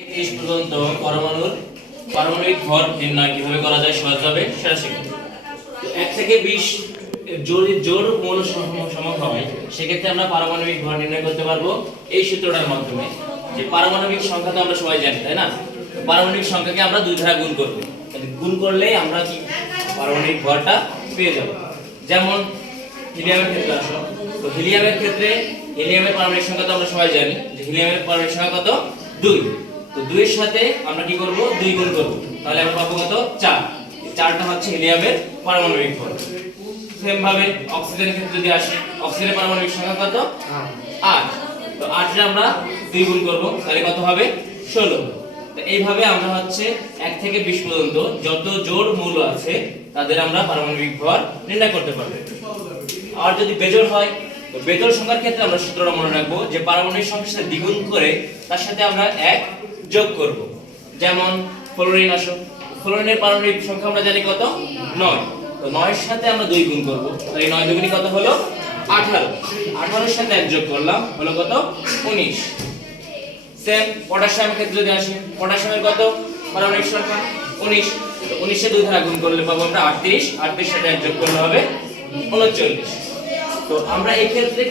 30 পর্যন্ত পরমাণুর পারমাণবিক ভর নির্ণয় কিভাবে করা যায় সহজভাবে সেটা শিখব। 1 থেকে 20 যদি জোড় মৌল সম হয় সেক্ষেত্রে আমরা পারমাণবিক ভর নির্ণয় করতে পারবো এই সূত্রটার মাধ্যমে। যে পারমাণবিক সংখ্যা তো আমরা সবাই জানি, তাই না? পারমাণবিক সংখ্যাকে আমরা দুই দ্বারা গুণ করব, গুণ করলে আমরা কি পারমাণবিক ভরটা পেয়ে যাব। যেমন হিলিয়ামের ক্ষেত্রে আসো, তো হিলিয়ামের ক্ষেত্রে হিলিয়ামের পারমাণবিক সংখ্যা তো আমরা সবাই জানি যে হিলিয়ামের পারমাণবিক সংখ্যা কত 2। তো 2 এর সাথে আমরা কি করব 2 গুণ করব, তাহলে আমরা পাবো কত 4। 4টা হচ্ছে হিলিয়ামের পারমাণবিক ভর। সেম ভাবে অক্সিজেনের ক্ষেত্রে যদি আসি, অক্সিজেনের পারমাণবিক সংখ্যা কত 8। তো 8 এর আমরা 2 গুণ করব, তাহলে কত হবে 16। তো এইভাবে আমরা হচ্ছে 1 থেকে 20 পর্যন্ত যত জোড় মৌল আছে তাদের আমরা পারমাণবিক ভর নির্ণয় করতে পারবো। আর যদি বেজোড় হয়, তো বেজোড় সংখ্যার ক্ষেত্রে আমরা সূত্রটা মনে রাখবো যে পারমাণবিক সংখ্যার সাথে দ্বিগুণ করে তার সাথে আমরা 1 যোগ করব। যেমন ফ্লোরিন আসো, ফ্লোরিনের পারমাণবিক সংখ্যা আমরা জানি কত 9। তো 9 এর সাথে আমরা 2 গুণ করব, তাহলে 9 দুগুণে কত হলো 18। 18 এর সাথে 1 যোগ করলাম, হলো কত 19। সেম পটাশিয়ামের ক্ষেত্রে যদি আসি, পটাশিয়ামের কত পারমাণবিক সংখ্যা 19। তো 19 এ 2 দ্বারা গুণ করলে পাবো আমরা 38। 38 এর সাথে 1 যোগ করলে হবে 39। তো আমরা এই ক্ষেত্রে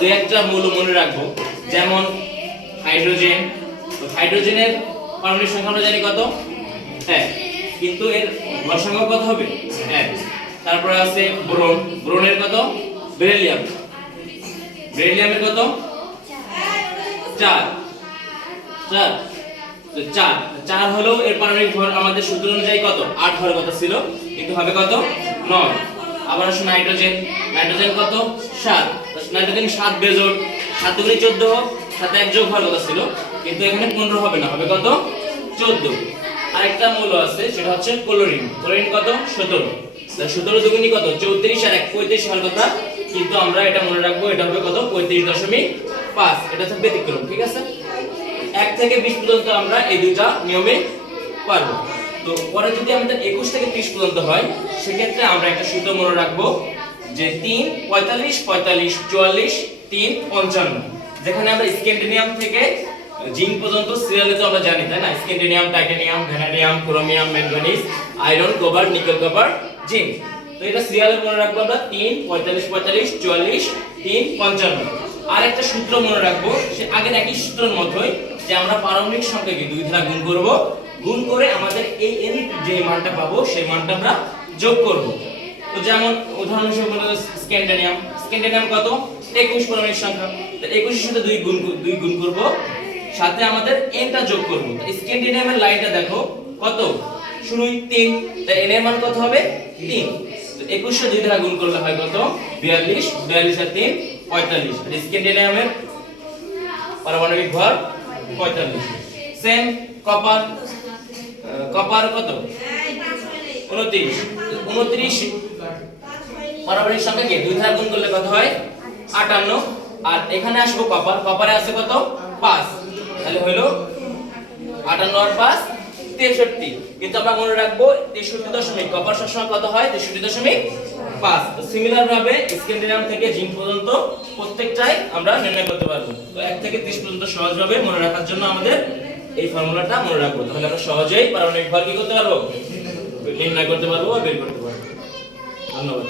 দুই একটা মৌল মনে রাখবো, যেমন হাইড্রোজেন। তো হাইড্রোজেনের পারমাণবিক সংখ্যা আমরা জানি কত 1, কিন্তু এর ভর সংখ্যা কত হবে 1। তারপরে আছে বোরন, বোরনের কত বেরিলিয়াম, বেরিলিয়ামের কত 4। তো 4 হলো এর পারমাণবিক ভর আমাদের সূত্র অনুযায়ী কত 8 হওয়ার কথা ছিল, কিন্তু হবে কত 9। আবার আসুন নাইট্রোজেন, নাইট্রোজেন কত 7। নাইট্রোজেন 7 বেজোড়, 7 দুগুণে 14, সাথে 1 যোগ হওয়ার কথা ছিল, কিন্তু এখানে 15 হবে না, হবে কত 14। আরেকটা মৌল আছে সেটা হচ্ছে ক্লোরিন, ক্লোরিন কত 17। তাহলে 17 দুগুণে কত 34 আর 1 35 হওয়ার কথা, কিন্তু আমরা এটা মনে রাখবো এটা হবে কত 35.5। এটা হচ্ছে ব্যতিক্রম, ঠিক আছে? 1 থেকে 20 পর্যন্ত আমরা এই দুইটা নিয়মে পারবো। তো পরে যদি আমাদের 21 থেকে 30 পর্যন্ত হয় সেক্ষেত্রে আমরা একটা সূত্র মনে রাখবো যে 3 45 45 44 3 55। যেখানে আমরা স্ক্যান্ডিনিয়াম থেকে জিঙ্ক পর্যন্ত সিরিয়ালে তো আমরা জানি, তাই না? Scandium, titanium, vanadium, chromium, manganese, iron, cobalt, nickel, copper, zinc. তো এটা সিরিয়ালে মনে রাখবো আমরা 3 45 45 44 3 55। আর একটা সূত্র মনে রাখবো, সে আগের একই সূত্রের মতোই, যে আমরা পারমাণবিক সংখ্যাকে 2 দ্বারা গুণ করব, গুণ করে আমাদের এই n যে মানটা পাবো সেই মানটা আমরা যোগ করব। তো যেমন উদাহরণ হিসেবে বলা যায় স্ক্যান্ডিনিয়াম, স্ক্যান্ডিনিয়াম কত 21 পারমাণবিক সংখ্যা। তো 21 এর সাথে 2 গুণ করব, সাথে আমাদের n টা যোগ করব। তো স্ক্যান্ডিনিয়ামের লাইনটা দেখো কত শুরুই 3, তাই n এর মান কত হবে 3। তো 21 এর 2 দ্বারা গুণ করলে হয় কত 42, 42 আর 3 45। আর স্ক্যান্ডিনিয়ামের পারমাণবিক ভর 45। সেম কপার, কপার কত 29। 29 পারমাণবিক সংখ্যাকে 2 দ্বারা গুণ করলে কত হয় 58। আর এখানে আসবো কপার, কপারে আছে কত 5, তাহলে হলো 58 আর 5 63। কিন্তু আমরা মনে রাখবো 63 দশমিক, কপার সবসময় কত হয় 63.5। তো সিমিলার ভাবে স্ক্যান্ডিনিয়াম থেকে জিঙ্ক পর্যন্ত প্রত্যেকটাই আমরা নির্ণয় করতে পারবো। তো 1 থেকে 30 পর্যন্ত সহজভাবে মনে রাখার জন্য আমাদের এই ফর্মুলাটা মনে রাখবো, তাহলে আমরা সহজেই পারমাণবিক ভর কি করতে পারবো নির্ণয় করতে পারবো বা বের করতে পারবো। ধন্যবাদ।